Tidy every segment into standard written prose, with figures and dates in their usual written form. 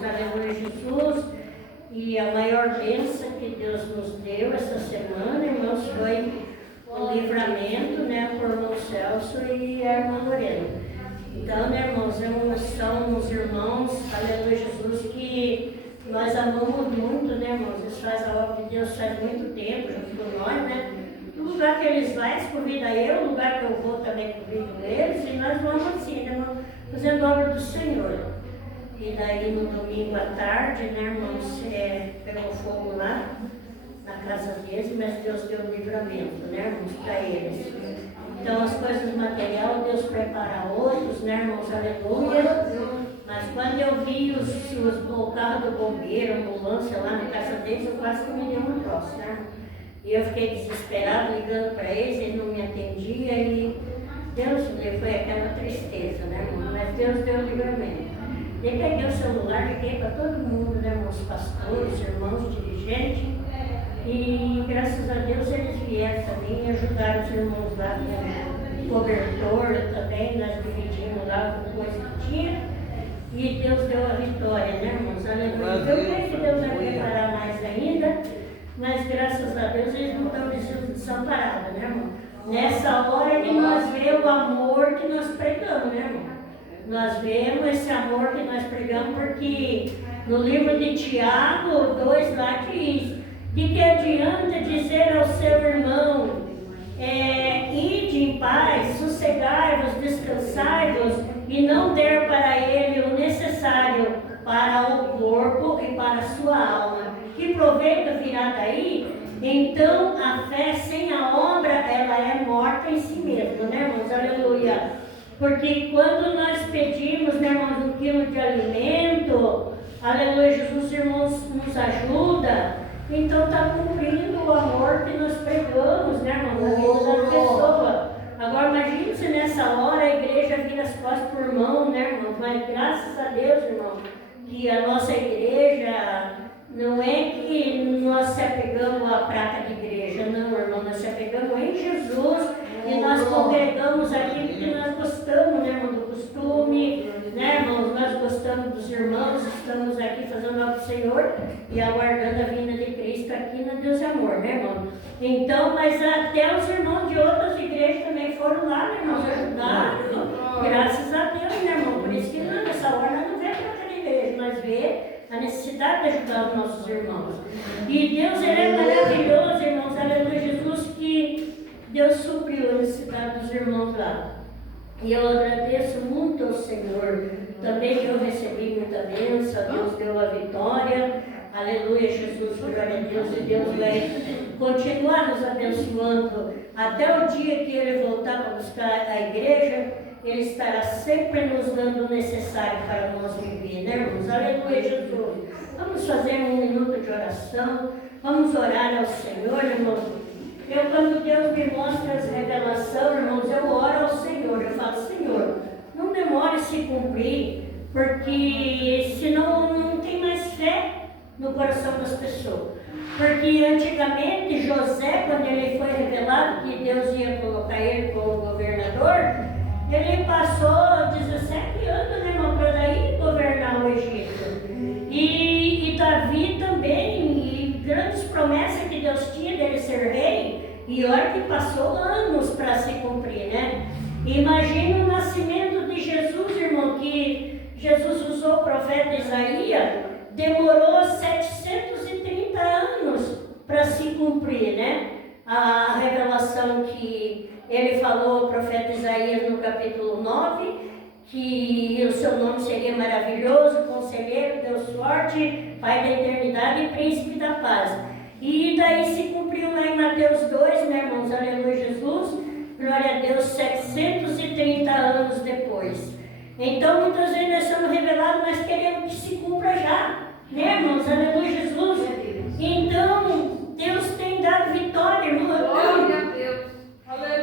irmãos? Aleluia, Jesus. E a maior bênção que Deus nos deu essa semana, irmãos, foi o livramento, né, por irmão Celso e a irmã Lorena. Então, né, irmãos, são os irmãos, aleluia, Jesus, que nós amamos muito, né, irmãos? Eles fazem a obra de Deus faz muito tempo, junto com nós, né? O lugar que eles vão, eles convidam eu, o lugar que eu vou também convido eles, e nós vamos assim, né, irmão? Fazendo a obra do Senhor. E daí no domingo à tarde, né, irmãos, pegou fogo lá na casa deles, mas Deus deu livramento, né, irmãos, para eles. Então as coisas materiais, Deus prepara outros, né, irmãos, aleluia. Mas quando eu vi o carro do bombeiro, a ambulância lá na casa deles, eu quase que me dei um troço, né? E eu fiquei desesperado, ligando para eles não me atendiam, e Deus foi aquela tristeza, né, irmão? Mas Deus deu o livramento. Eu peguei o celular, liguei para todo mundo, né, irmãos, pastores, irmãos, dirigentes, e graças a Deus eles vieram também e ajudaram os irmãos lá com cobertor também, nós dividimos lá com coisa que tinha. E Deus deu a vitória, né, irmãos? Aleluia. Eu creio que Deus vai preparar mais ainda, mas graças a Deus eles não estão desamparados, né, irmão? Nessa hora que nós vemos o amor que nós pregamos, né, irmão? Nós vemos esse amor que nós pregamos, porque no livro de Tiago 2 lá diz: de que adianta dizer ao seu irmão, ide em paz, sossegai-vos, descansai-vos, e não der para ele o necessário para o corpo e para a sua alma. Que proveito virá daí? Então a fé sem a obra, ela é morta em si mesma, né, irmãos? Aleluia. Porque quando nós pedimos, né, irmãos, 1 quilo de alimento, aleluia, Jesus, irmãos, nos ajuda. Então está cumprindo o amor que nós pregamos, né, irmão, na vida das pessoas. Agora imagine se nessa hora a igreja vira as costas por irmão, né, irmão? Mas graças a Deus, irmão, que a nossa igreja não é que nós se apegamos à prata de igreja, não, irmão, nós se apegamos em Jesus e nós congregamos aqui porque nós gostamos, né, irmão, do costume, né, irmãos? Nós gostamos dos irmãos, estamos aqui fazendo a obra do Senhor e aguardando a vinda de Cristo aqui na Deus e Amor, né, irmão? Então, mas até os irmãos de outras igrejas também foram lá, né, irmãos, ajudaram, graças a Deus, né, irmão? Por isso que nessa hora nós não vemos para aquela igreja, nós vemos a necessidade de ajudar os nossos irmãos. E Deus, Ele é maravilhoso, irmãos, aleluia, Jesus, que Deus supriu a necessidade dos irmãos lá. E eu agradeço muito ao Senhor, também que eu recebi muita bênção, Deus deu a vitória, aleluia, Jesus, glória a Deus, e Deus vai continuar nos abençoando até o dia que Ele voltar para buscar a igreja, Ele estará sempre nos dando o necessário para nós viver, né, irmãos? Aleluia, Jesus. Vamos fazer 1 minuto de oração, vamos orar ao Senhor, irmãos. Quando Deus me mostra as revelações, irmãos, eu oro ao Senhor. Eu falo, Senhor, não demore a se cumprir, porque senão não tem mais fé no coração das pessoas. Porque antigamente José, quando ele foi revelado que Deus ia colocar ele como governador, ele passou 17 anos, né, irmão, para daí governar o Egito. E Davi também, e grandes promessas que Deus tinha dele ser rei, e olha que passou anos para se cumprir, né? Imagina o nascimento de Jesus, irmão, que Jesus usou o profeta Isaías, demorou 730 anos para se cumprir, né? A revelação que ele falou, o profeta Isaías, no capítulo 9, que o seu nome seria maravilhoso, conselheiro, Deus forte, Pai da eternidade e príncipe da paz. E daí se cumpriu lá em Mateus 2, né, irmãos? Aleluia, Jesus. Glória a Deus, 730 anos depois. Então, muitas vezes nós somos revelados, mas queremos que se cumpra já, né, irmãos? Aleluia, Jesus. Então, Deus tem dado vitória, irmão.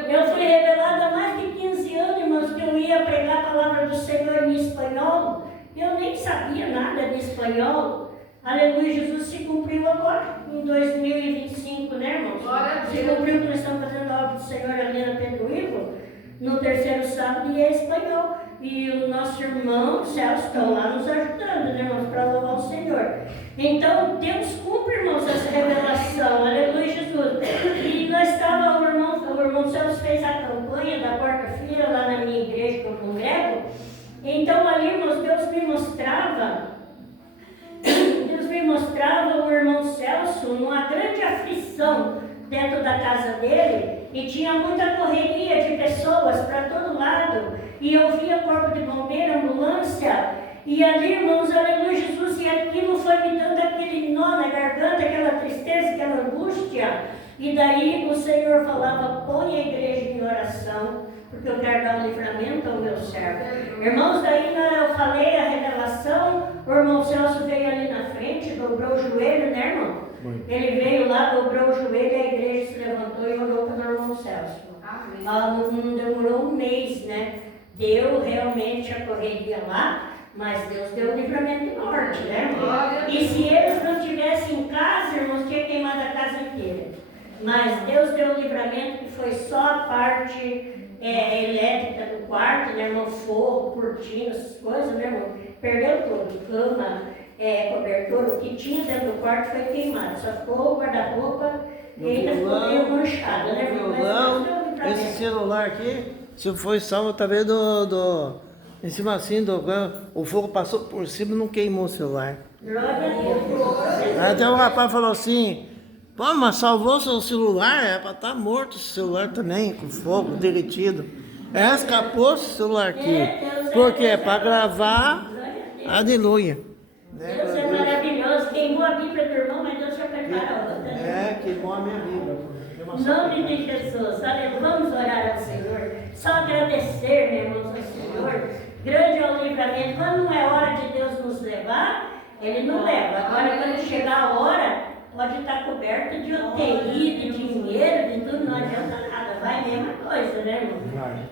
Eu fui revelada há mais de 15 anos, irmãos, que eu ia pregar a palavra do Senhor em espanhol. Eu nem sabia nada de espanhol. Aleluia, Jesus, se cumpriu agora, em 2025, né, irmãos? Se cumpriu que nós estamos fazendo a obra do Senhor ali na Pedro Ivo, no terceiro sábado, e é espanhol. E o nosso irmão Celso estão lá nos ajudando, né, irmãos, para louvar Então, Deus cumpre, irmãos, essa revelação. Aleluia, Jesus. E nós estávamos, o irmão Celso fez a campanha da quarta-feira lá na minha igreja que eu congrego. Então, ali, irmãos, Deus me mostrava o irmão Celso numa grande aflição dentro da casa dele, e tinha muita correria de pessoas para todo lado, e eu via corpo de bombeiro, ambulância, e ali, irmãos, aleluia, Jesus, e aquilo foi me dando aquele nó na garganta, aquela tristeza, aquela angústia, e daí o Senhor falava, põe a igreja em oração, porque eu quero dar um livramento ao meu servo. Irmãos, daí eu falei a revelação, o irmão Celso veio ali na frente, dobrou o joelho, né, irmão? Ele veio lá, dobrou o joelho, e a igreja se levantou e orou para o irmão Celso. Não demorou um mês, né? Deu realmente a correria lá, mas Deus deu o livramento de morte, né, irmão? E se eles não tivessem em casa, irmãos, tinha queimado a casa inteira. Mas Deus deu o livramento, que foi só a parte elétrica do quarto, né, irmão? Forro, cortina, essas coisas, né, irmão? Perdeu tudo, cama, cobertor, o que tinha dentro do quarto foi queimado. Só ficou o guarda-roupa e ainda ficou meio manchado, né, irmão? Esse celular aqui, se foi salvo, tá vendo em cima assim, o fogo passou por cima e não queimou o celular. Glória a Deus. Até o rapaz falou assim, pô, mas salvou seu celular, é pra estar morto esse celular também, com fogo derretido. Escapou esse celular aqui, porque é para gravar, aleluia. Deus é maravilhoso, queimou a Bíblia do irmão, mas Deus já preparou outra. Queimou a minha Bíblia. Em nome de Jesus, aleluia, vamos orar ao Senhor, só agradecer, meus irmãos, ao Senhor. Grande é o livramento. Quando não é hora de Deus nos levar, Ele não leva. Agora, quando chegar a hora, pode estar coberto de UTI, de dinheiro, de tudo, não adianta nada, vai a mesma coisa, né, irmão?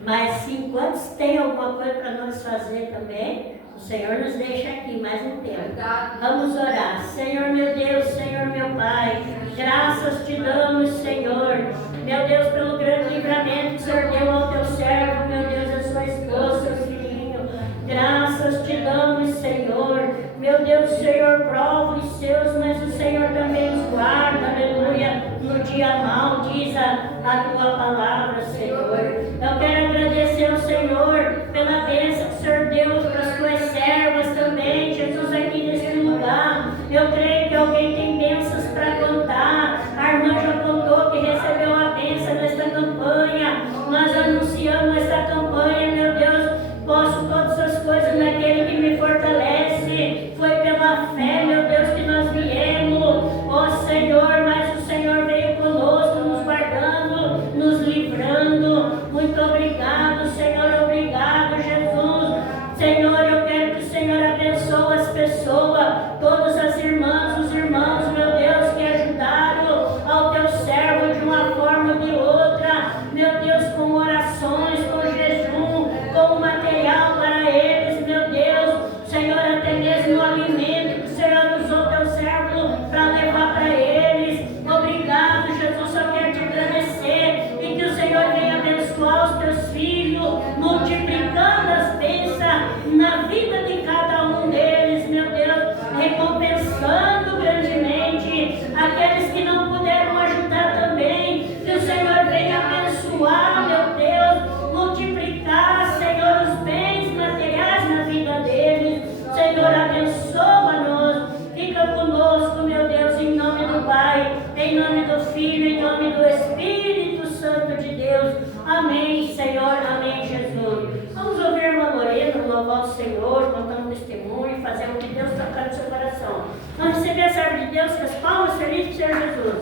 Mas se enquanto tem alguma coisa para nós fazer também, o Senhor nos deixa aqui mais um tempo. Vamos orar. Senhor meu Deus, Senhor meu Pai, graças te damos, Senhor. Meu Deus, pelo grande livramento que o Senhor deu ao teu servo, meu Deus, a sua esposa, seu filhinho. Graças te damos, Senhor. Meu Deus, o Senhor prova os seus, mas o Senhor também os guarda, aleluia, no dia mau, diz a tua palavra, Senhor. Eu quero agradecer ao Senhor pela bênção que o Senhor deu para as tuas servas também, Jesus, aqui neste lugar. Eu creio que alguém tem bênçãos para contar. A irmã já contou que recebeu a bênção nesta campanha. Nós anunciamos esta campanha, meu Deus. Posso todas as coisas naquele que me fortalece. Foi pela fé, meu Deus, que nós viemos. Ó Senhor, mas o Senhor veio conosco, nos guardando, nos livrando. Muito obrigado, Senhor, obrigado, Jesus. Senhor, eu quero que o Senhor abençoe as pessoas, todas as irmãs, os irmãos, meu Deus, que ajudaram ao teu servo de uma forma ou de outra. Meu Deus, com orações, com jejum, com material para eles, meu Deus. Senhor, até mesmo o alimento que o Senhor usou teu servo para levar para eles. Obrigado, Jesus, só quero te agradecer e que o Senhor venha abençoar os teus filhos, multiplicando as bênçãos na vida de cada um deles, meu Deus, recompensando grandemente aqueles que não puderam ajudar também. Que o Senhor venha abençoar, meu Deus, multiplicar, Senhor, os bens materiais na vida deles. Senhor, abençoa-nos, fica conosco, meu Deus, em nome do Pai, em nome do Filho, em nome do Espírito Santo de Deus. Amém, Senhor, amém, Jesus. Vamos ouvir a irmã Lorena, louvar o Senhor, contar um testemunho, fazer o que Deus tocar no seu coração. Vamos receber a serva de Deus, com as palmas felizes do Senhor Jesus.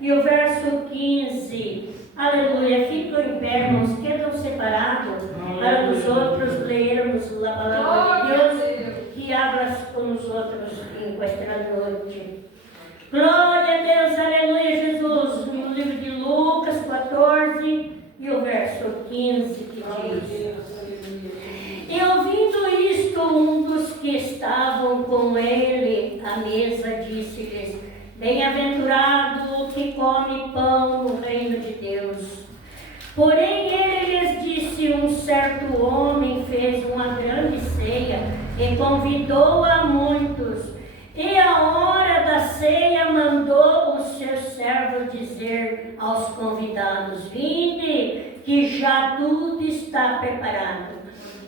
E o verso 15, aleluia, ficam em pé, irmãos, quedam separados para os outros lermos a palavra de Deus, que abra com os outros em esta noite. Glória a Deus, aleluia, Jesus, no livro de Lucas 14 e o verso 15 que diz: E ouvindo isto, um dos que estavam com ele à mesa disse-lhes: Bem-aventurado o que come pão no reino de Deus. Porém ele lhes disse: Um certo homem fez uma grande ceia e convidou a muitos. E à hora da ceia mandou o seu servo dizer aos convidados: Vinde, que já tudo está preparado.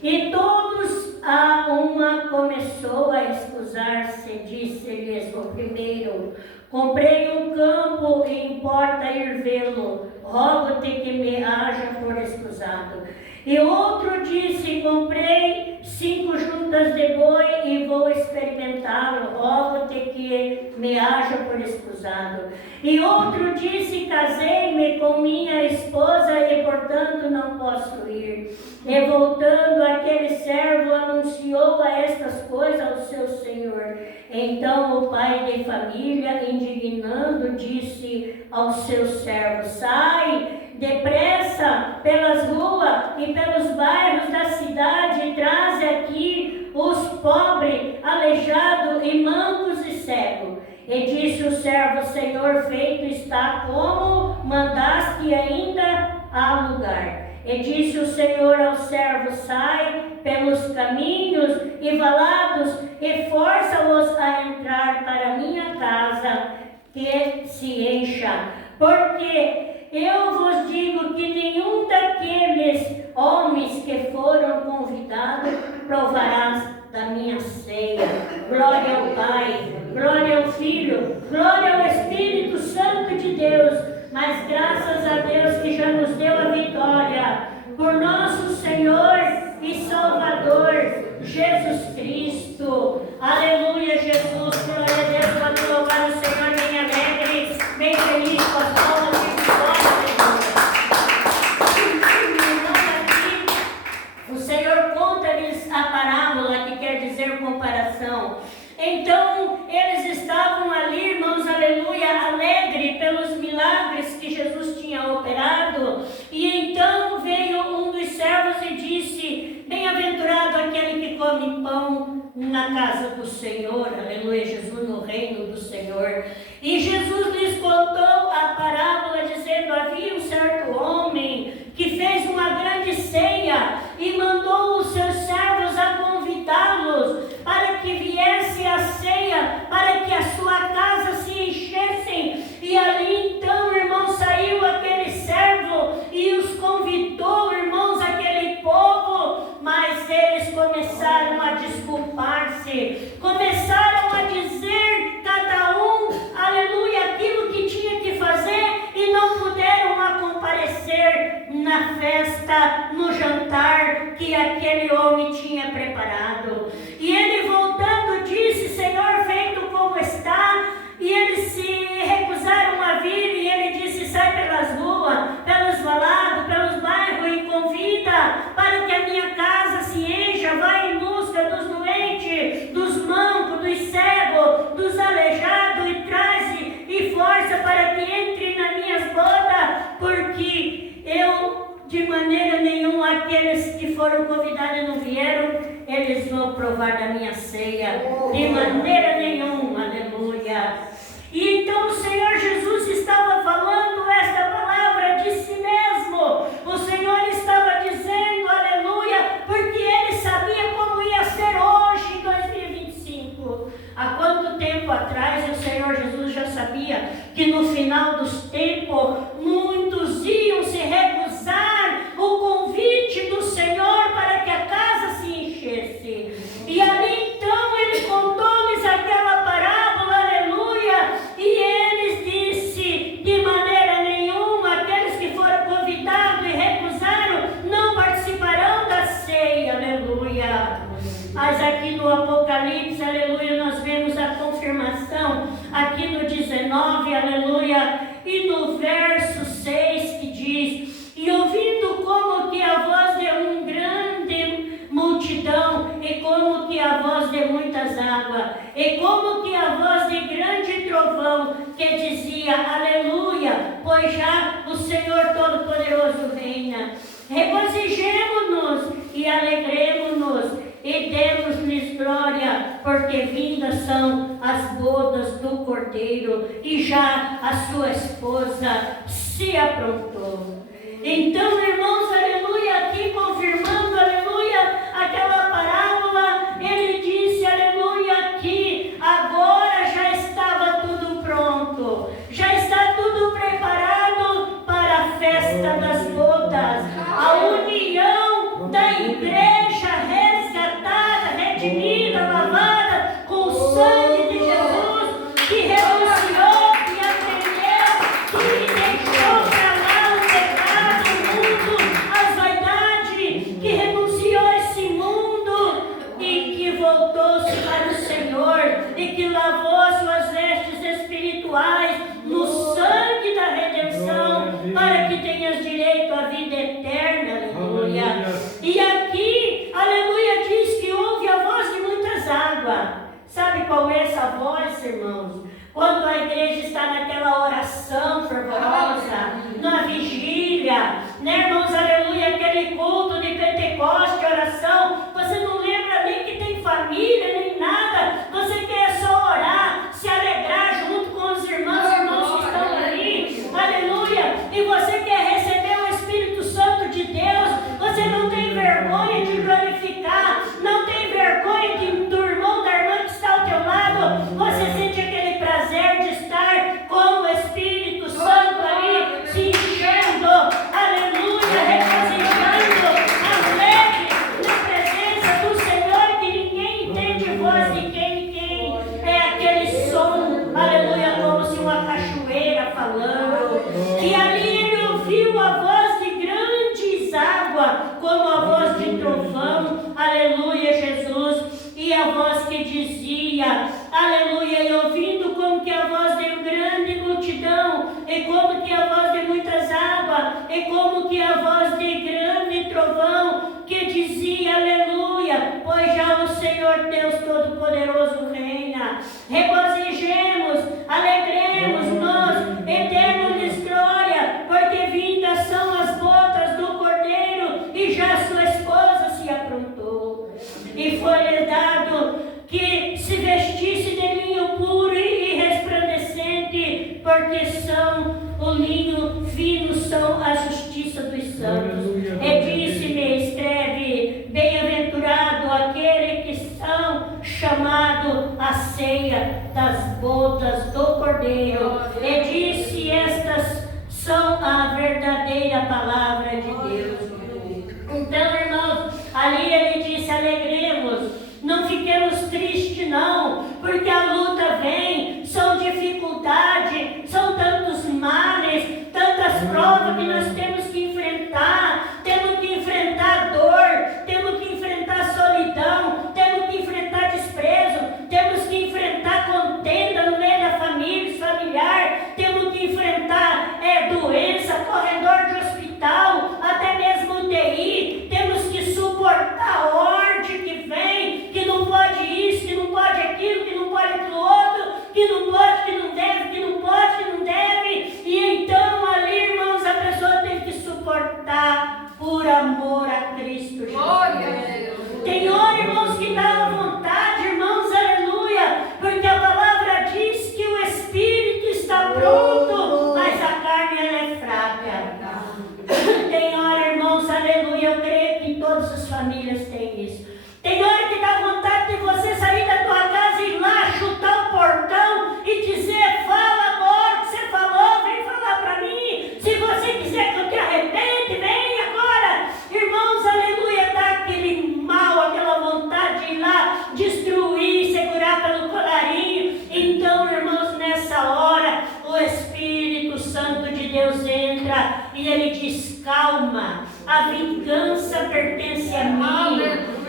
E todos a uma começou a excusar-se. Disse-lhes o primeiro: Comprei um campo e importa ir vê-lo. Rogo-te que me haja por excusado. E outro disse: Comprei 5 juntas de boi e vou experimentá-lo. Rogo-te que me haja por excusado. E outro disse: Casei-me com minha esposa e portanto não posso ir. E voltando, aquele servo anunciou a estas coisas ao seu senhor. Então o pai de família, indignando, disse ao seu servo: Sai depressa pelas ruas e pelos bairros da cidade e traze aqui os pobres, aleijados e mancos e cegos. E disse o servo: Senhor, feito está como mandaste, e ainda há lugar. E disse o Senhor ao servo: Sai pelos caminhos e valados e força-os a entrar para minha casa, que se encha. Porque eu vos digo que nenhum daqueles homens que foram convidados provará da minha ceia. Glória ao Pai, glória ao Filho, glória ao Espírito Santo de Deus. Mas graças a Deus que já nos deu a vitória por nosso Senhor e Salvador Jesus Cristo. Aleluia, Jesus, glória a Deus. Pode louvar o Senhor bem alegre, bem feliz, com as palmas de o Senhor conta-lhes a parábola, que quer dizer comparação. Então, eles estavam ali, irmãos, aleluia, alegre pelos milagres que Jesus tinha operado. E então veio um dos servos e disse: Bem-aventurado aquele que come pão na casa do Senhor, aleluia, Jesus, no reino do Senhor. E Jesus lhes contou a parábola, dizendo: Havia um certo homem que fez uma grande ceia e mandou os seus servos a convidá-los para que viesse a ceia, para que a sua casa se enchesse. E ali então, irmãos, saiu aquele servo e os convidou, irmãos, aquele povo. Mas eles começaram a desculpar-se, começaram a dizer cada um, aleluia, aquilo que tinha que fazer, e não puderam comparecer na festa, no jantar que aquele homem tinha preparado. E ele, voltando, disse: Senhor, feito como está. E eles se recusaram a vir, e ele disse: Sai pelas ruas, pelos valados, pelos bairros e convida, para que a minha casa se encha. Vai em busca dos doentes, dos mancos, dos cegos, dos aleijados, e traze e força para que entre nas minhas bodas, porque eu, de maneira nenhuma, aqueles que foram convidados e não vieram, eles vão provar da minha ceia, de maneira nenhuma, aleluia. E então o Senhor Jesus estava falando esta palavra de si mesmo. O Senhor estava dizendo, aleluia, porque Ele sabia como ia ser hoje, em 2025. Há quanto tempo atrás o Senhor Jesus já sabia que no final dos tempos muitos iam se recusar o convite do Senhor para que a casa se enchesse. E ali então Ele contou-lhes aquela parábola, aleluia, e Ele pois já o Senhor Todo-Poderoso reina. Regozijemo-nos e alegremo-nos e demos-lhes glória, porque vindas são as bodas do Cordeiro e já a sua esposa se aprontou. Então, irmãos, aleluia, aqui confirmando, aleluia, aquela parábola, ele disse, aleluia, que agora já estava tudo pronto, já está tudo preparado para a festa das bodas, a união da igreja resgatada, redimida, lavada com o sangue de Jesus, que renunciou, que aprendeu, que deixou para lá o pecado, o mundo, as vaidades, que renunciou a esse mundo e que voltou-se para o Senhor e que lavou as suas vestes espirituais no sangue da redenção, para que tenhas direito à vida eterna, aleluia. E aqui, aleluia, diz que ouve a voz de muitas águas. Sabe qual é essa voz, irmãos? Quando a igreja está naquela oração fervorosa, na vigília, né, irmãos, aleluia, aquele culto de Pentecoste, oração, você não lembra nem que tem família, nem nada, você quer só orar, se alegrar junto com os irmãos que estão ali, aleluia, e você quer receber o Espírito Santo de Deus, você não tem vergonha de glorificar, não tem vergonha do irmão, da irmã que está ao teu lado, você sente aquele prazer de estar com o Espírito Santo ali, se enchendo, aleluia, regozijando, alegre na presença do Senhor, que ninguém entende voz de quem é aquele som, aleluia, como se uma cachoeira falando, e ali ele ouviu a voz de grandes águas, como a voz de trovão, aleluia, Jesus, e a voz que dizia, aleluia, e ouvindo como que a voz de grande multidão, e como que a voz de muitas águas, e como que a voz de grande trovão, que dizia, aleluia, pois já o Senhor Deus Todo-Poderoso reina. Regozijemos, alegremos-nos, e demos-lhes glória, porque vindas são as bodas do Cordeiro, e já sua esposa se aprontou. E foi-lhe dado que se vestisse de linho puro e resplandecente, porque são o linho fino, são a justiça dos santos. E disse-me, escreve, bem-aventurado aquele que são chamado à ceia das bodas do Cordeiro. E disse, estas são a verdadeira palavra de Deus. Então, irmãos, ali ele disse, alegremos, não fiquemos tristes não, porque a luta vem, são dificuldades, são tantos males, tantas provas que nós temos que enfrentar dor, temos que enfrentar solidão, temos que enfrentar desprezo, temos que enfrentar contenda no meio da família, familiar, temos que enfrentar doença, corredor de hospital, até mesmo UTI, temos que suportar a ordem que vem, que não pode isso, que não pode aquilo, que não pode aquilo outro, que não pode, que não deve, que não pode, que não deve, e então ali, irmãos, a pessoa tem que suportar por amor a Cristo Jesus. Tem hora, irmãos, que dá vontade, irmãos, aleluia, porque a palavra diz que o Espírito está pronto, mas a carne ela é fraca. Tem hora, irmãos, aleluia, eu creio que em todas as famílias tem isso. Tem hora que dá vontade de você sair da tua casa e ir lá, chutar o portão e dizer, fala agora o que você falou, vem falar para mim. Se você quiser que eu te arrepende, vem agora. Irmãos, aleluia, dá aquele mal, aquela vontade de ir lá, destruir, segurar pelo colarinho. Então, irmãos, nessa hora, o Espírito Santo de Deus entra e ele diz, calma, a vingança pertence a mim.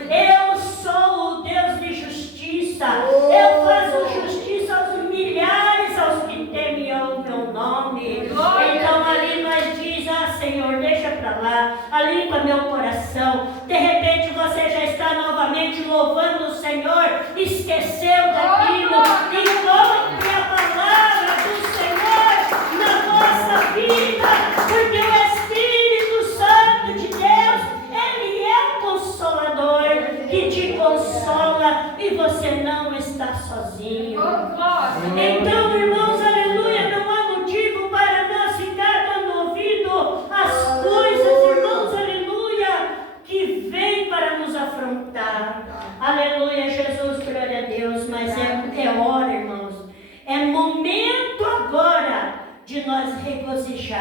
Eu sou o Deus de justiça. Eu faço justiça aos milhares, aos que temem o meu nome. Então ali nós diz, Senhor, deixa para lá, limpa meu coração. De repente você já está novamente louvando o Senhor, esqueceu daquilo, e coloque a palavra do Senhor na vossa vida.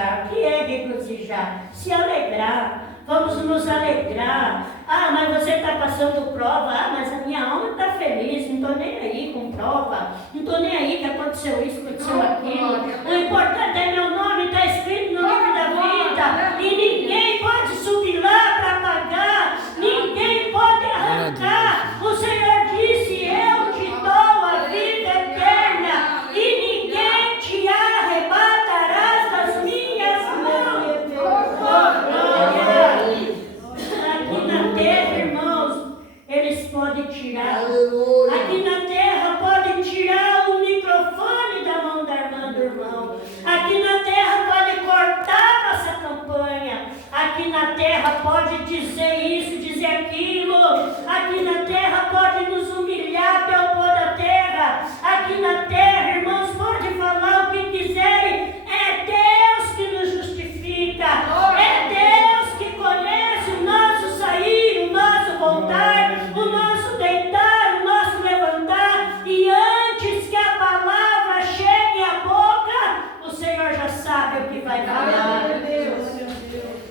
regozijar. O que é regozijar? Se alegrar. Vamos nos alegrar. Ah, mas você está passando prova. Ah, mas a minha alma está feliz. Não estou nem aí com prova. Não estou nem aí que aconteceu isso, aconteceu aquilo. O importante é meu nome, está escrito no livro da vida. E ninguém pode subir lá para pagar. Ninguém pode arrancar. O Senhor disse, eu te dou a vida eterna. E ninguém te arrebatarás das minhas mãos. Aqui na terra, irmãos, eles podem tirar. Aqui na terra podem tirar o microfone da mão da irmã do irmão. Aqui na terra pode cortar nossa campanha. Aqui na terra pode dizer isso, dizer aquilo. Aqui na terra pode nos humilhar pelo pó da terra. Aqui na terra, irmãos, pode falar o que quiserem. É Deus que nos justifica. É Deus que conhece o nosso sair, o nosso voltar, o nosso deitar, o nosso levantar. E antes que a palavra chegue à boca, o Senhor já sabe o que vai falar.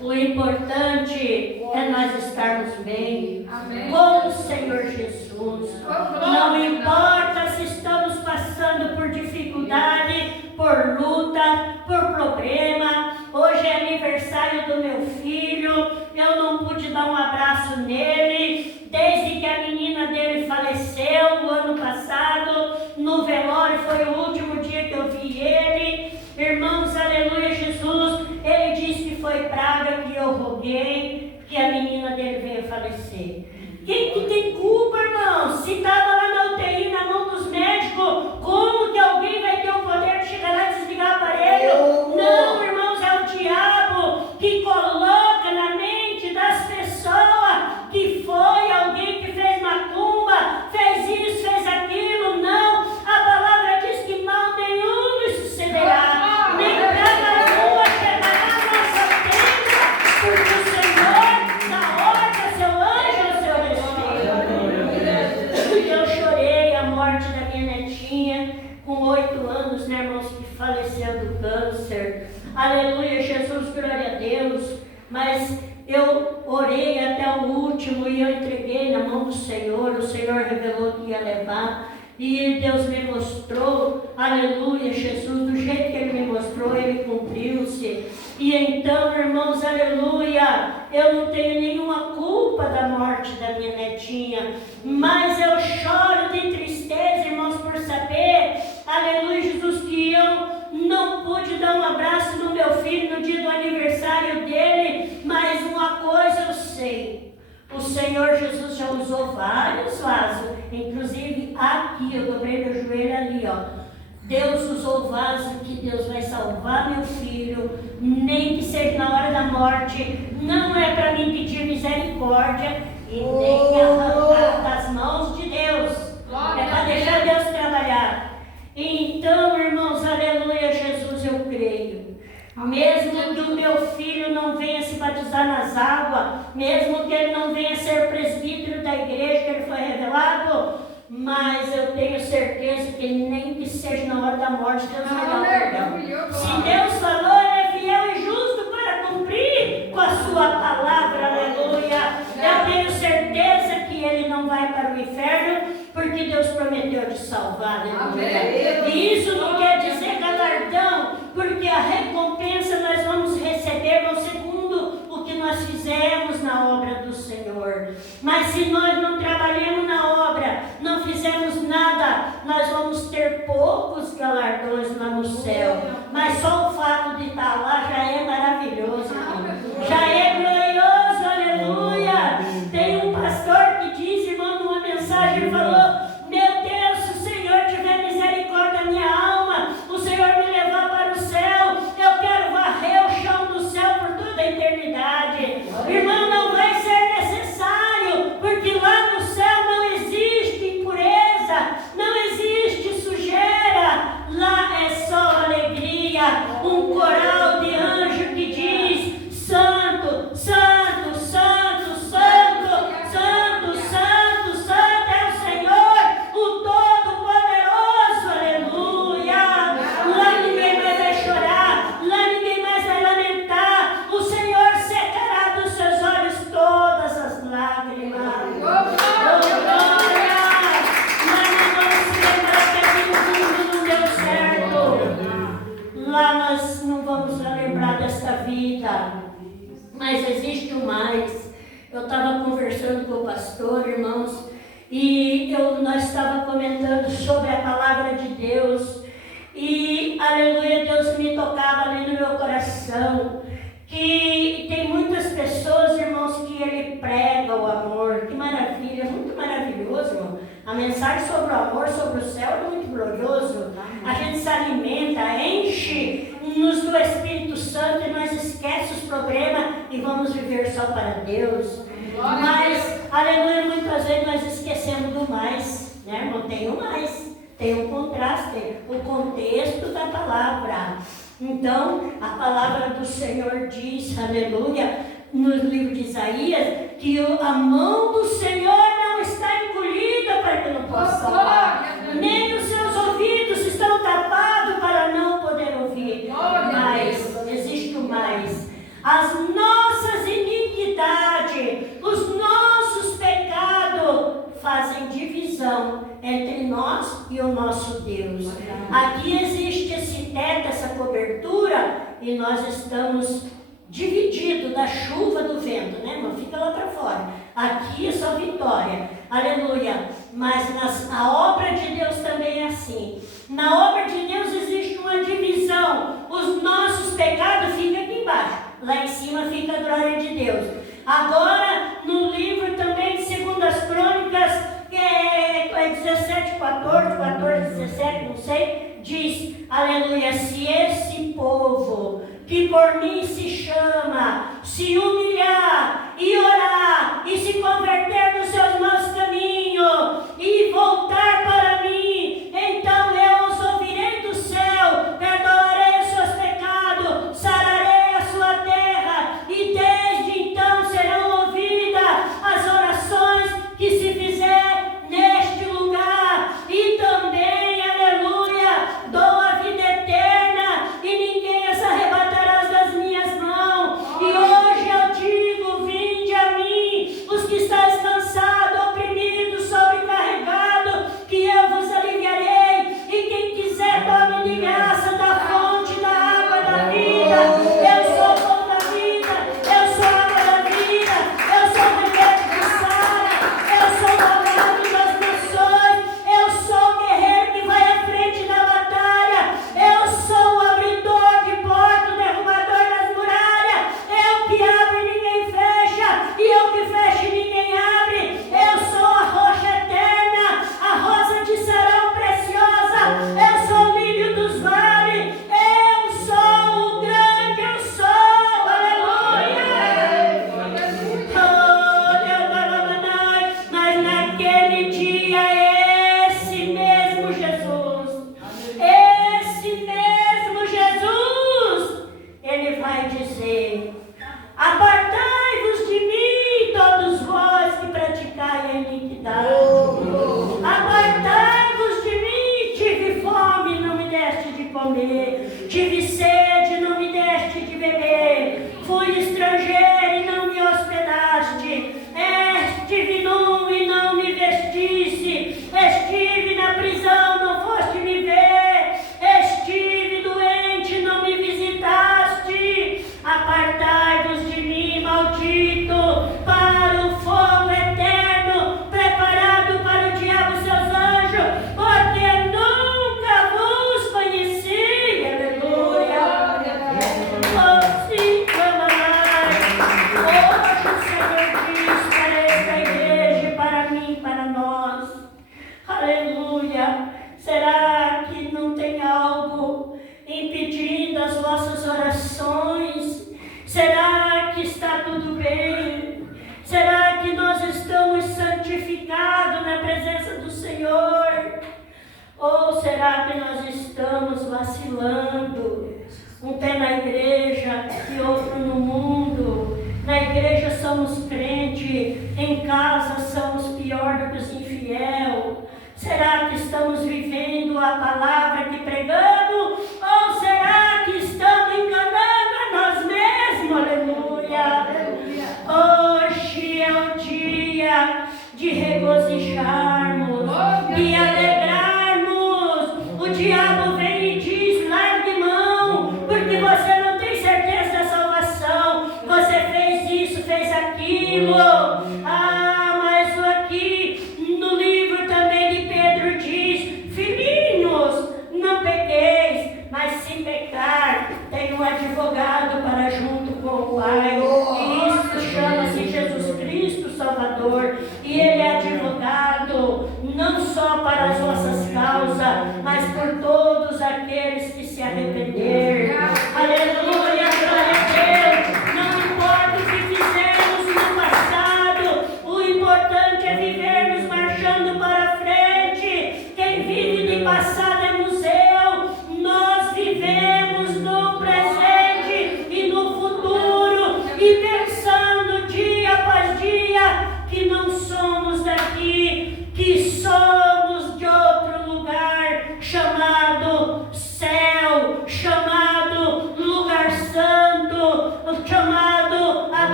O importante é nós estarmos bem com o Senhor Jesus. Não importa se estamos passando por dificuldade, por luta, por problema. Hoje é aniversário do meu filho. Eu não pude dar um abraço nele desde que a menina dele faleceu no ano passado. No velório foi o último dia que eu vi ele. Irmãos, aleluia, Jesus, ele disse que foi praga que eu roguei, que a menina dele veio falecer. Quem que tem culpa, irmão? Se estava lá na UTI, na mão dos médicos, como que alguém vai ter o poder de chegar lá e desligar o aparelho? Não, irmãos, é o diabo que coloca na mente das pessoas que foi alguém que fez macumba, fez isso, fez aquilo. Não, a palavra diz que mal nenhum lhe sucederá. Nem praga nenhuma chegará à nossa tenda, porque o Senhor dá ordem a seu anjo, a seu respeito. E eu chorei a morte da minha netinha, com 8 anos, né, irmãos, que faleceu do câncer. Aleluia, Jesus, glória a Deus. Mas eu orei até o último e eu entreguei na mão do Senhor. O Senhor revelou que ia levar. E Deus me mostrou, aleluia, Jesus, do jeito que Ele me mostrou, Ele cumpriu-se. E então, irmãos, aleluia, eu não tenho nenhuma culpa da morte da minha netinha, mas eu choro de tristeza, irmãos, por saber, aleluia, Jesus, que eu não pude dar um abraço no meu filho no dia do aniversário dele, mas uma coisa eu sei. O Senhor Jesus já usou vários vasos, inclusive aqui, eu dobrei meu joelho ali, ó. Deus usou o vaso que Deus vai salvar meu filho, nem que seja na hora da morte. Não é para me pedir misericórdia e nem arrancar das mãos de Deus. É para deixar Deus trabalhar. Então, irmãos, aleluia, Jesus, eu creio. Mesmo que o meu filho não venha se batizar nas águas, mesmo que ele não venha ser presbítero da igreja que ele foi revelado, mas eu tenho certeza que nem que seja na hora da morte, Deus vai dar o perdão. Se Deus falou, Ele é fiel e justo para cumprir com a sua palavra, aleluia. Eu tenho certeza que Ele não vai para o inferno, porque Deus prometeu de salvar, aleluia. E isso não quer dizer galardão, porque a recompensa nós vamos receber no segundo o que nós fizemos na obra do Senhor. Mas se nós não trabalhamos na obra, não fizemos nada, nós vamos ter poucos galardões lá no céu. Mas só o fato de estar lá já é maravilhoso, já é glorioso, aleluia. Tem um pastor que diz, irmão, numa mensagem, ele falou: meu Deus, se o Senhor tiver misericórdia da minha alma, o Senhor me levar para o céu, eu quero varrer o chão do céu por toda a eternidade. Irmão, não vai ser necessário, porque lá no céu não existe impureza, não existe sujeira, lá é só alegria. vida. Mas existe o mais. Eu estava conversando com o pastor, irmãos, e nós estávamos comentando sobre a palavra de Deus. E, aleluia, Deus me tocava ali no meu coração. Que tem muitas pessoas, irmãos, que ele prega o amor. Que maravilha, muito maravilhoso, irmão. A mensagem sobre o amor, sobre o céu é muito glorioso. A gente se alimenta, enche-nos do Espírito Santo e nós esquecemos os problemas e vamos viver só para Deus. Mas, aleluia, muitas vezes nós esquecemos do mais, né, irmão? Tem o mais, tem um contraste, o contexto da palavra. Então, a palavra do Senhor diz, aleluia, no livro de Isaías, que a mão do Senhor não está encolhida para que não possa salvar, nem os seus ouvidos estão tapados para não poder ouvir. Mas, existe o mais. As nossas iniquidades, os nossos pecados fazem divisão entre nós e o nosso Deus. Aqui existe esse teto, essa cobertura, e nós estamos divididos da chuva do vento, né, irmão? Fica lá para fora. Aqui é só vitória. Aleluia. Mas a obra de Deus também é assim. Na obra de Deus existe uma divisão. Os nossos pecados ficam aqui embaixo. Lá em cima fica a glória de Deus. Agora, no livro também de 2 Crônicas, que é 17, 14, 17, não sei, diz, aleluia, se esse povo que por mim se chama, se humilhar e orar e se converter nos seus maus caminhos e voltar para mim, então eu os ouvirei do céu, perdoarei os seus pecados, sararei a sua terra, e desde então serão ouvidas as orações que se fizer neste lugar. E também, aleluia, dou a vida eterna e ninguém as arrebatará das minhas mãos. E hoje eu digo, vinde a mim, os que estáis cansados, oprimidos, sobrecarregados, que eu vos aliviarei. E quem quiser, tome de graça da fonte da água da vida. Eu sou o pão da vida, eu sou a água da vida, eu sou o remédio que sara, eu sou o lavado das nações, eu sou o guerreiro que vai à frente da batalha, eu sou o abridor de porta, o derrubador das muralhas, eu que abro e ninguém fecha, e eu que fecho e ninguém abre, eu sou a rocha eterna, a rosa de Sarão preciosa, eu sou o lírio dos vales, eu sou o grande eu sou, aleluia. Mas naquele dia, esse mesmo Jesus, ele vai dizer, apartai-vos de mim, todos vós que praticai a iniquidade. Apartai-vos de mim, tive fome, não me deste de comer, tive sede, não me deste de beber, fui estrangeiro e não me hospedaste, estive nu e não me vestiste, estive na prisão, não foste me ver, estive doente, não me visitaste. Apartai-vos de mim, maldito, para o fogo eterno, preparado para o diabo e seus anjos, porque nunca vos conheci. Aleluia. Oh, sim, hoje o Senhor diz para esta igreja, para mim, para nós. Aleluia. Será que não tem algo impedindo as vossas orações? Será que está tudo bem? Será que nós estamos santificados na presença do Senhor? Ou será que nós estamos vacilando? Um pé na igreja e outro no mundo. Na igreja somos crente, em casa somos pior do que os infiel. Será que estamos vivendo a palavra que pregamos? Ou será que estamos enganando a nós mesmos? Aleluia! Hoje é o dia de regozijarmos, de alegrarmos. O diabo vem e diz, largue mão, porque você não tem certeza da salvação.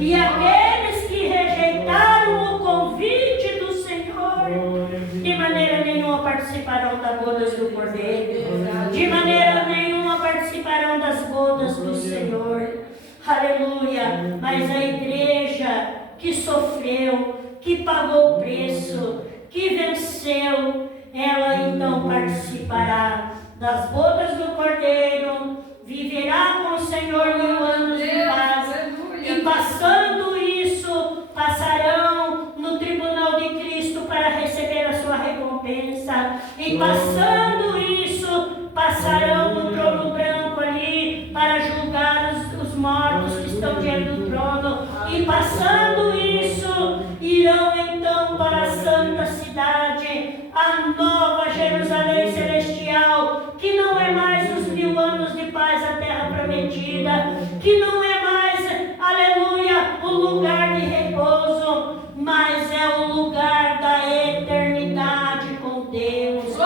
E aqueles que rejeitaram o convite do Senhor, de maneira nenhuma participarão das bodas do Cordeiro. De maneira nenhuma participarão das bodas do Senhor. Aleluia. Mas a igreja que sofreu, que pagou o preço, que venceu, ela então participará das bodas do Cordeiro, viverá com o Senhor 1000 anos de paz, e passando isso, passarão no tribunal de Cristo para receber a sua recompensa, e passando isso, passarão no trono branco ali, para julgar os mortos que estão diante do trono, e passando isso, irão então para a santa cidade, a nova Jerusalém celestial, que não é mais os 1000 anos de paz, a terra prometida, que não é mais, aleluia, o lugar de repouso, mas é o lugar da eternidade com Deus,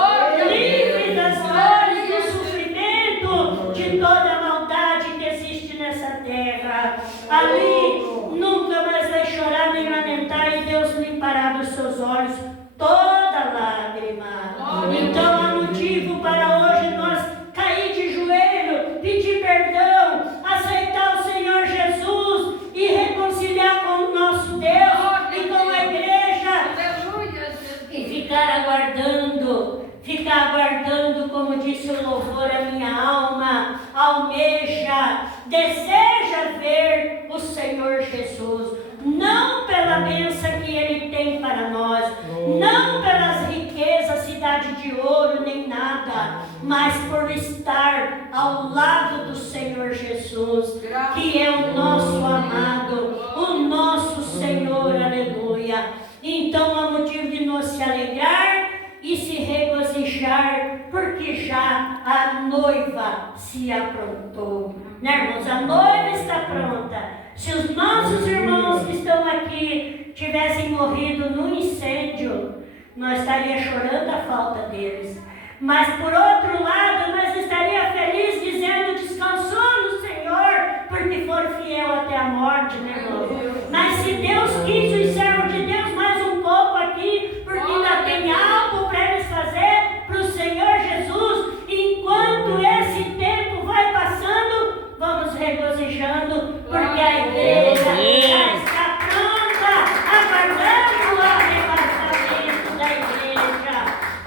livre das dores, do sofrimento, de toda a maldade que existe nessa terra. Ali nunca mais vai chorar nem lamentar, e Deus limpará dos seus olhos toda lágrima. Então há motivo para hoje nós cair de joelho, pedir perdão, aceitar o Senhor Jesus e reconciliar com o nosso Deus e com a igreja, e ficar aguardando, como disse o louvor, a minha alma almeja, deseja ver o Senhor Jesus, não pela bênção que Ele tem para nós, não pelas riquezas, cidade de ouro, nem nada, mas por estar ao lado do Senhor Jesus, que é o nosso amado, o nosso Senhor, aleluia. Então há motivo de nós se alegrar e se regozijar, porque já a noiva se aprontou. Né, irmãos? A noiva está pronta. Se os nossos irmãos que estão aqui tivessem morrido num incêndio, nós estaríamos chorando a falta deles. Mas por outro lado, nós estaríamos felizes dizendo: descansou no Senhor, porque foram fiel até a morte, né, irmão? Mas se Deus quis, os servos de Deus, mais um pouco aqui, porque ainda tem algo para eles fazer para o Senhor Jesus, enquanto esse tempo vai passando, vamos regozijando, porque a igreja já está pronta, aguardando o arrebatamento da igreja.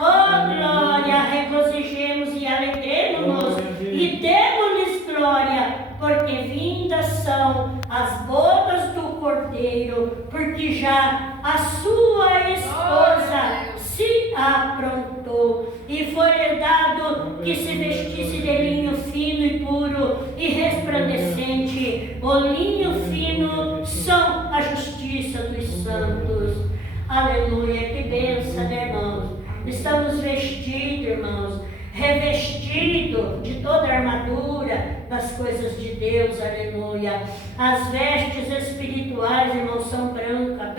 Oh glória, regozijemos e alegremos-nos e demos-lhes glória, porque vindas são as bodas do Cordeiro, porque já a sua esposa se aprontou, e foi-lhe dado que se vestisse de linho fino e puro e resplandecente. O linho fino são a justiça dos santos. Aleluia, que bênção, né, irmãos? Estamos vestidos, irmãos, revestidos de toda a armadura das coisas de Deus, aleluia. As vestes espirituais, irmãos, são branca,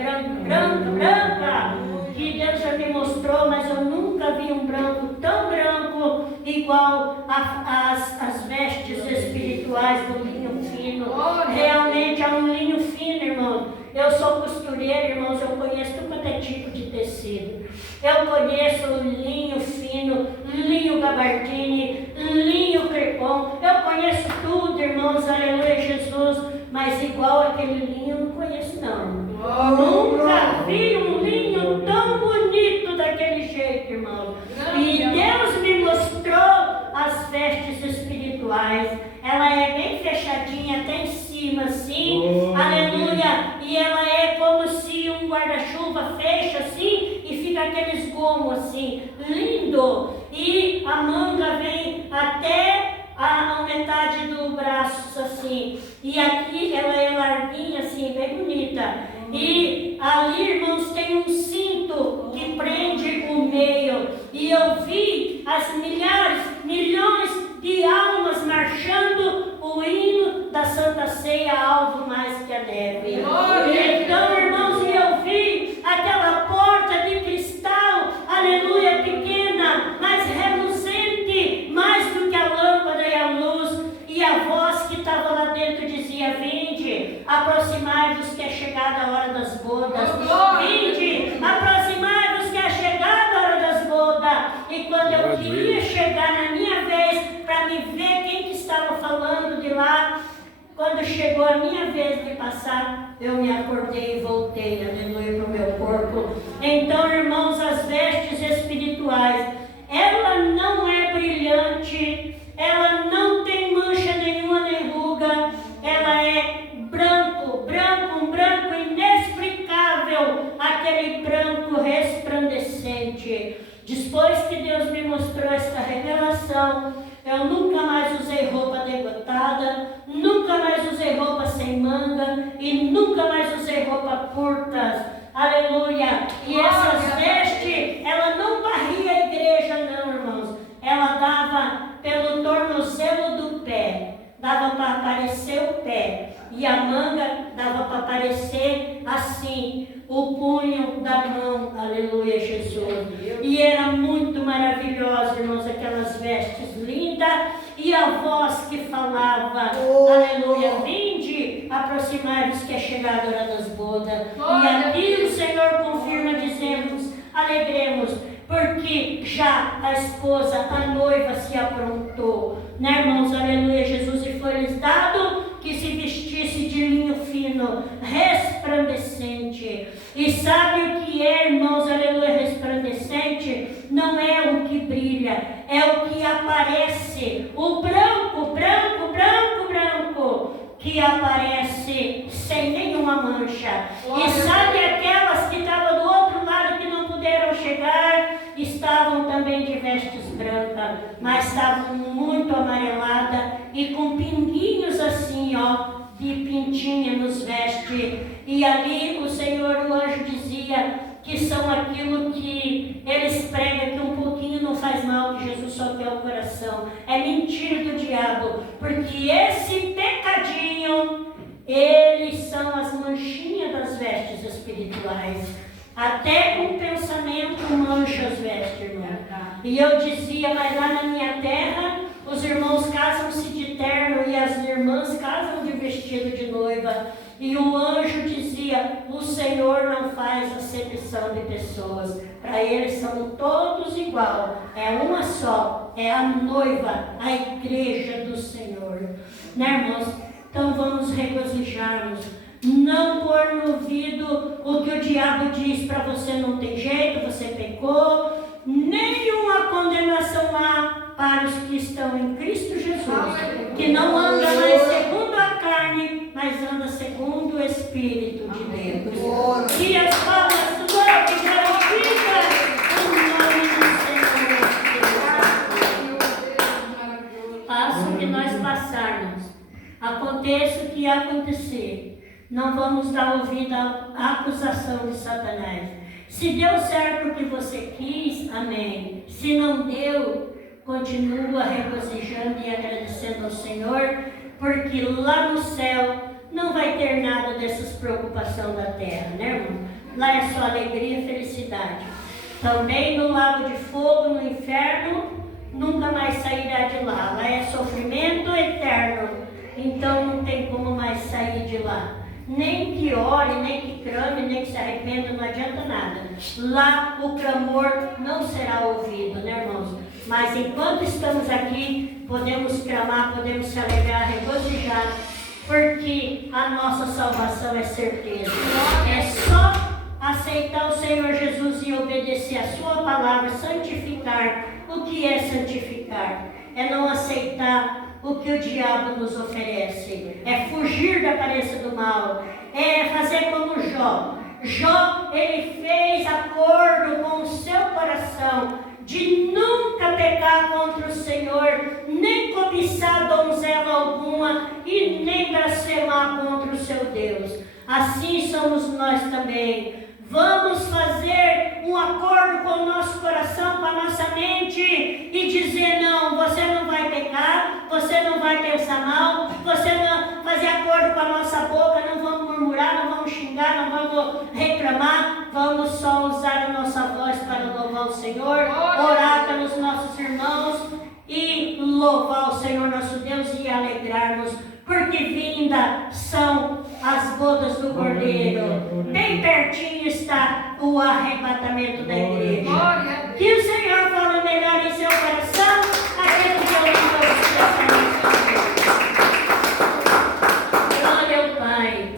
que Deus já me mostrou, mas eu nunca vi um branco tão branco igual as vestes espirituais do linho fino. Realmente é um linho fino, irmão. Eu sou costureira, irmãos, eu conheço tudo quanto é tipo de tecido. Eu conheço o linho fino, linho gabardine, linho crepom. Eu conheço tudo, irmãos, aleluia, Jesus. Mas igual aquele linho eu não conheço, não. Nunca vi um linho tão bonito daquele jeito, irmão. E Deus me mostrou as vestes espirituais. Ela é bem fechadinha até em cima, assim, aleluia. E ela é como se um guarda-chuva fecha assim e fica aqueles gomos assim, lindo. E a manga vem até a metade do braço assim, e aqui ela é larguinha assim, bem bonita, e ali, irmãos, tem um cinto que prende o meio, e eu vi as milhões de almas marchando o hino da Santa Ceia, alvo mais que a neve. Então, irmãos, eu vi aquela porta de cristal, aleluia, pequena, mas reluzente, mais do que a lâmpada e a luz, e a voz que estava lá dentro dizia: vinde, aproxima aproximai-vos que é chegada a hora das bodas. Vinde, aproximai-vos que é chegada a hora das bodas. E quando eu queria chegar na minha vez, para me ver quem que estava falando de lá, quando chegou a minha vez de passar, eu me acordei e voltei, aleluia, para o meu corpo. Então, irmãos, as vestes espirituais, ela não é brilhante, ela não tem mancha nenhuma nem ruga, ela é branco, branco, um branco inexplicável, aquele branco resplandecente. Depois que Deus me mostrou esta revelação, eu nunca mais usei roupa degotada, nunca mais usei roupa sem manga e nunca mais usei roupa curtas. Aleluia! E essas vestes, ela não varria a igreja não, irmãos. Ela dava pelo tornozelo do pé, dava para aparecer o pé. E a manga dava para aparecer assim, o punho da mão, aleluia, Jesus. E era muito maravilhosa, irmãos, aquelas vestes lindas, e a voz que falava, aleluia, vinde, aproximai-vos que é chegada a hora das bodas. E aqui o Senhor confirma, dizendo, alegremos, porque já a esposa, a noiva se aprontou, né, irmãos, aleluia, Jesus, e foi-lhes dado que se vestisse de linho fino, resplandecente. E sabe o que é, irmãos, aleluia, resplandecente? Não é o que brilha, é o que aparece, o branco, branco, branco, branco, que aparece sem nenhuma mancha. E sabe aquelas que estavam do outro lado que não puderam chegar, estavam também de vestes brancas, mas estavam muito amareladas e com pinguinhos assim, ó, de pintinha nos vestes. E ali o Senhor, o anjo dizia que são aquilo que eles pregam, que um pouquinho não faz mal, que Jesus só quer o coração. É mentira do diabo, porque esse pecadinho, eles são as manchinhas das vestes espirituais. Até um pensamento mancha as vestes, irmão. E eu dizia, mas lá na minha terra, os irmãos casam-se de terno e as irmãs casam de vestido de noiva. E o anjo dizia, o Senhor não faz acepção de pessoas. Para eles são todos igual. É uma só, é a noiva, a igreja do Senhor. Né, irmãos? Então vamos regozijar-nos. Não pôr no ouvido o que o diabo diz para você, não tem jeito, você pecou. Nenhuma condenação há para os que estão em Cristo Jesus, que não anda mais segundo a carne, mas anda segundo o Espírito de Deus. Que as palmas do outro glorificam o nome do Senhor. Faça o que nós passarmos, aconteça o que acontecer, não vamos dar ouvido à acusação de Satanás. Se deu certo o que você quis, amém. Se não deu, continua regozijando e agradecendo ao Senhor, porque lá no céu não vai ter nada dessas preocupações da terra, né, irmão? Lá é só alegria e felicidade. Também no lago de fogo, no inferno, nunca mais sairá de lá. Lá é sofrimento eterno, então não tem como mais sair de lá. Nem que ore, nem que clame, nem que se arrependa, não adianta nada. Lá o clamor não será ouvido, né, irmãos? Mas enquanto estamos aqui, podemos clamar, podemos se alegrar, regozijar, porque a nossa salvação é certeza. É só aceitar o Senhor Jesus e obedecer a sua palavra, santificar. O que é santificar? É não aceitar o que o diabo nos oferece, é fugir da aparência do mal, é fazer como Jó. Jó, ele fez acordo com o seu coração de nunca pecar contra o Senhor, nem cobiçar donzela alguma e nem blasfemar contra o seu Deus. Assim somos nós também. Vamos fazer um acordo com o nosso coração, com a nossa mente e dizer, não, você não vai pecar, você não vai pensar mal, você não fazer acordo com a nossa boca, não vamos murmurar, não vamos xingar, não vamos reclamar, vamos só usar a nossa voz para louvar o Senhor, orar pelos nossos irmãos e louvar o Senhor nosso Deus e alegrarmos, porque vinda são as bodas do Cordeiro. Bem pertinho está o arrebatamento da igreja. Que o Senhor fale melhor em seu coração, aquele que eu